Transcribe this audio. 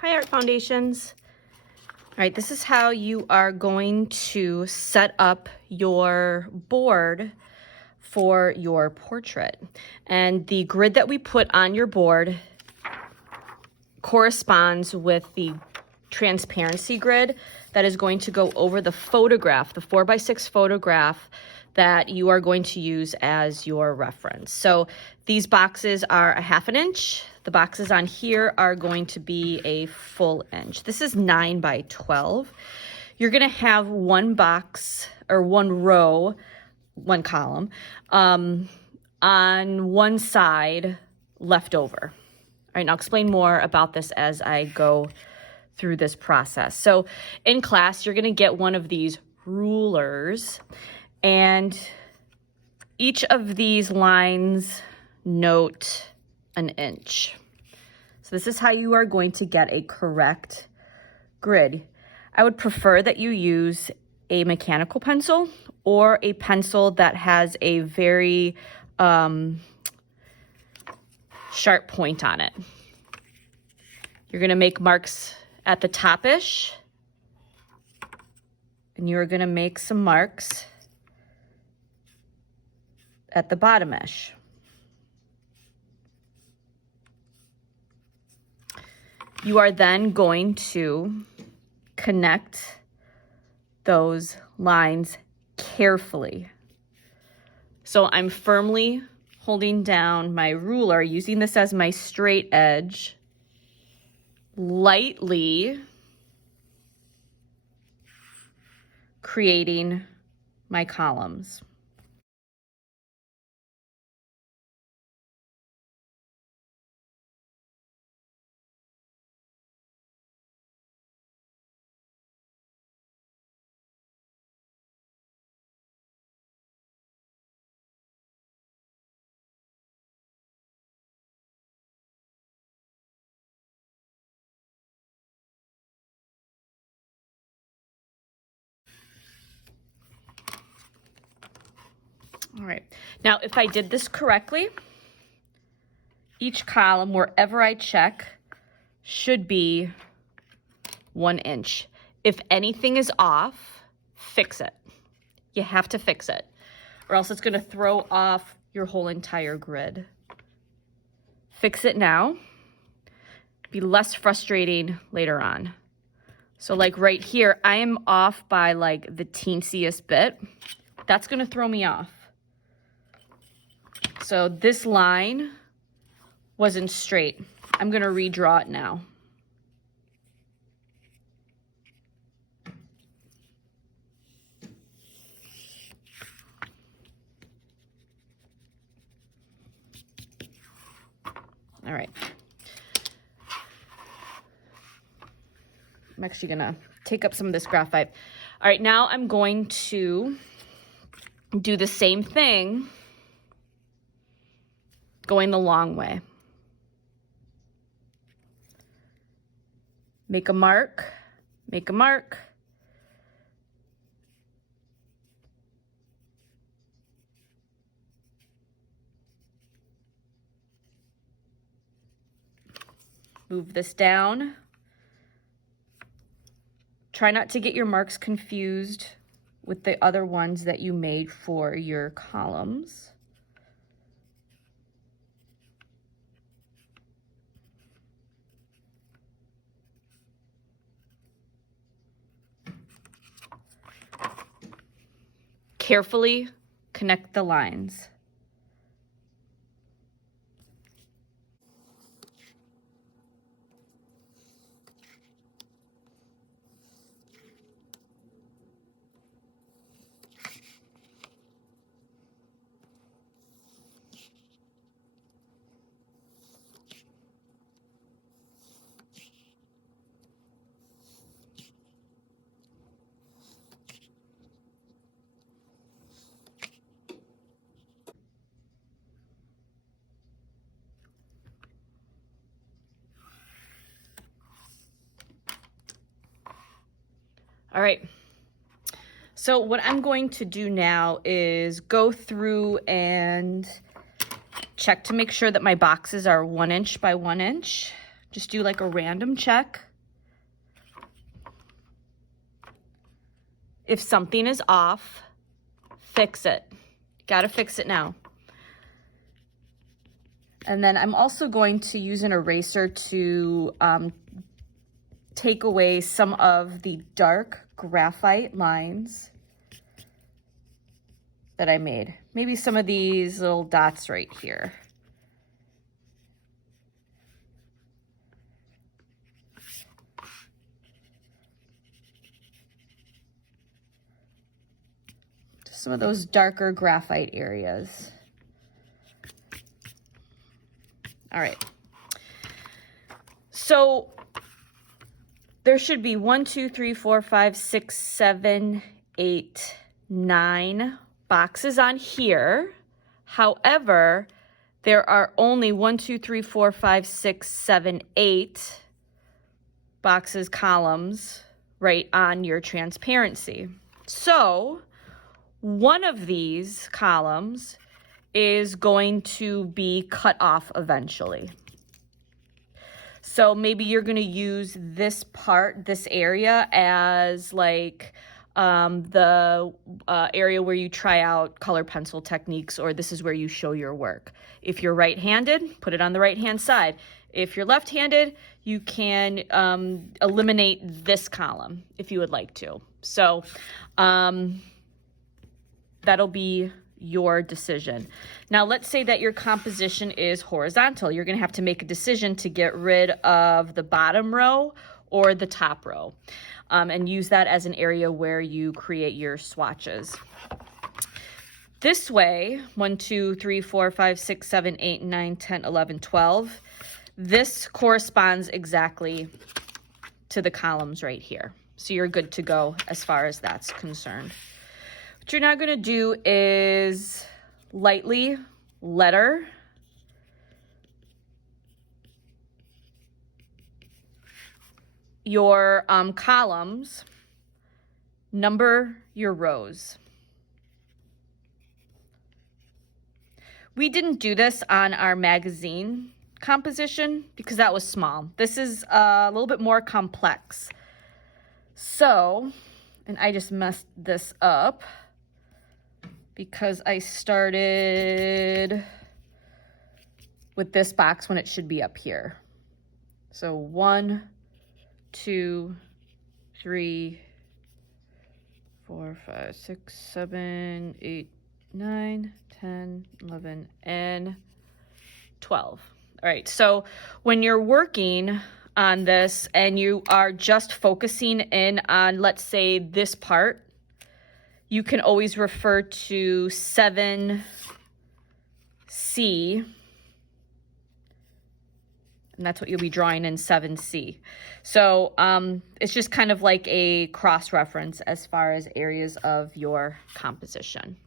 Hi, Art Foundations. All right, this is how you are going to set up your board for your portrait. And the grid that we put on your board corresponds with the transparency grid that is going to go over the photograph, the 4x6 photograph that you are going to use as your reference. So these boxes are a 1/2 inch. The boxes on here are going to be a full inch. This is 9 by 12. You're gonna have one box or one row, one column, on one side left over. All right, and I'll explain more about this as I go through this process. So in class, you're gonna get one of these rulers, and each of these lines note an inch. So this is how you are going to get a correct grid. I would prefer that you use a mechanical pencil or a pencil that has a very sharp point on it. You're gonna make marks at the top-ish, and you're gonna make some marks at the bottom-ish. You are then going to connect those lines carefully. So I'm firmly holding down my ruler, using this as my straight edge, lightly creating my columns. All right, now if I did this correctly, each column, wherever I check, should be 1 inch. If anything is off, fix it. You have to fix it, or else it's gonna throw off your whole entire grid. Fix it now, be less frustrating later on. So like right here, I am off by like the teensiest bit. That's gonna throw me off. So this line wasn't straight. I'm gonna redraw it now. All right. I'm actually gonna take up some of this graphite. All right, now I'm going to do the same thing, going the long way. Make a mark, make a mark. Move this down. Try not to get your marks confused with the other ones that you made for your columns. Carefully connect the lines. All right, so what I'm going to do now is go through and check to make sure that my boxes are 1 inch by 1 inch. Just do like a random check. If something is off, fix it. Gotta fix it now. And then I'm also going to use an eraser to take away some of the dark graphite lines that I made. Maybe some of these little dots right here. Some of those darker graphite areas. All right. So there should be 1, 2, 3, 4, 5, 6, 7, 8, 9 boxes on here. However, there are only 1, 2, 3, 4, 5, 6, 7, 8 boxes, columns right on your transparency. So one of these columns is going to be cut off eventually. So maybe you're going to use this part, this area, as like the area where you try out color pencil techniques, or this is where you show your work. If you're right-handed, put it on the right-hand side. If you're left-handed, you can eliminate this column if you would like to. So that'll be your decision. Now, let's say that your composition is horizontal. You're going to have to make a decision to get rid of the bottom row or the top row, and use that as an area where you create your swatches. This way, 1, 2, 3, 4, 5, 6, 7, 8, 9, 10, 11, 12. This corresponds exactly to the columns right here. So you're good to go as far as that's concerned. What you're now going to do is lightly letter your columns, number your rows. We didn't do this on our magazine composition because that was small. This is a little bit more complex. So, and I just messed this up because I started with this box when it should be up here. So 1, 2, 3, 4, 5, 6, 7, 8, 9, 10, 11, and 12. All right, so when you're working on this and you are just focusing in on, let's say, this part, you can always refer to 7C, and that's what you'll be drawing in 7C. So it's just kind of like a cross-reference as far as areas of your composition.